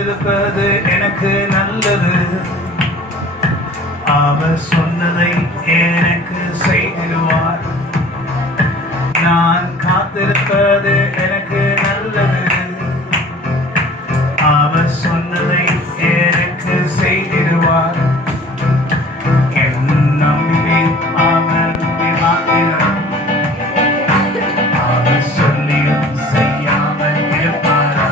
காத்திருப்பது எனக்கு நல்லது. அவர் சொன்னதை எனக்கு செய்திடுவார். நான் காத்திருப்பது எனக்கு நல்லது. அவர் சொன்னதை எனக்கு செய்திடுவார். என் நம்பிக்கை அவர் மாத்திரம். அவர் சொல்லியும் செய்யாமல் இருப்பாரா?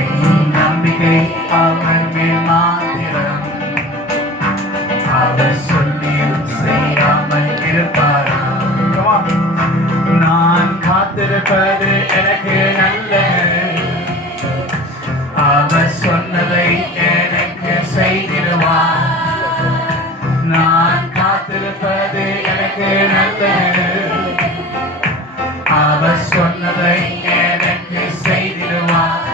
என் நம்பிக்கை அவர் மாத்திரம். அவர் சொல்லியும் செய்யாமல் இருப்பாரா? நான் காத்திருப்பது எனக்கு நல்லது. அவர் சொன்னதை எனக்கு செய்திடுவார். நான் காத்திருப்பது எனக்கு நல்லது. அவர் சொன்னதை எனக்கு செய்திடுவார்.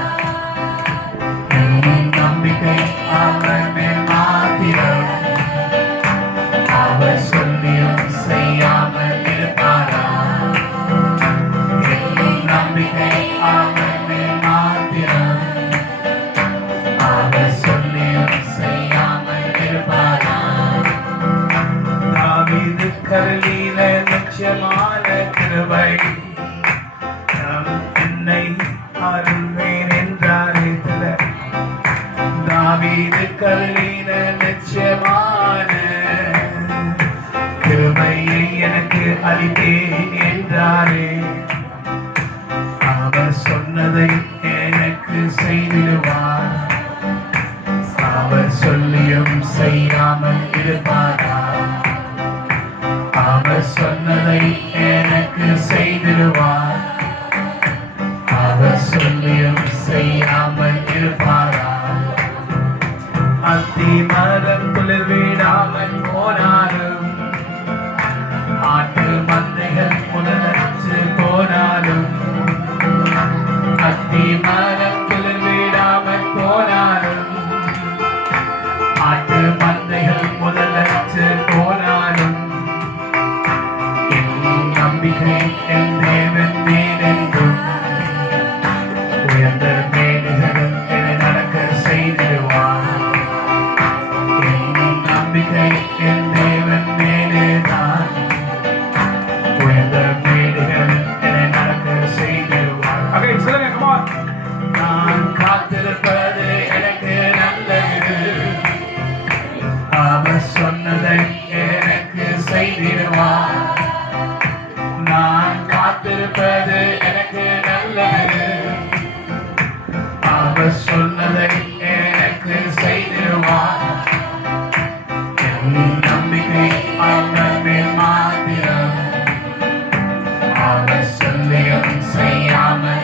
நம்பிக்கை அவர் மேல் மாத்திரம். அவர் சொல்லியும் செய்யாமல் இருப்பாரா? நம்பிக்கை அவர் மேல் மாத்திரம். அவர் சொல்லியும் செய்யாமல் இருப்பாரா? தாவீது கருளின நிச்சயமான கிருபை என்னை அருள்வேன் என்றாரே. தாவீது கருளின நிச்சயமான கிருபையை எனக்கு அளித்தேன் என்றாரே. அவர் சொன்னதை எனக்கு செய்திடுவார். அவர் சொல்லியும் செய்யாமல் இருப்பாரா? அவர் சொன்னதை எனக்கு செய்திடுவார். அவர் சொல்லியும் செய்யாமல் இருப்பாரா? அத்தி மரம் குளிர் விடாமல் போனாலும், ஆட்டு மந்தைகள் முதலற்று போனாலும், அத்தி மரம் குளிர் விடாமல் போனாலும், ஆட்டு மந்தைகள் முதலற்று போனாலும், என் நம்பிக்கை என் தேவன் மேலென்றும். உயர்ந்த மேடுகளும் என நடக்க செய்திடுவார். என் நம்பிக்கை என் தேவன் மேலேதான். உயர்ந்த மேடுகளும் என நடக்க செய்திடுவார். நான் காத்திருப்பது எனக்கு நல்லது. அவர் சொன்னதை எனக்கு செய்திடுவார். நான் காத்திருப்பது எனக்கு நல்லது. அவர் சொன்னதை எனக்கு செய்திடுவார். என் நம்பிக்கை அவர் மேல் மாத்திரம். அவர் சொல்லியும் செய்யாமல்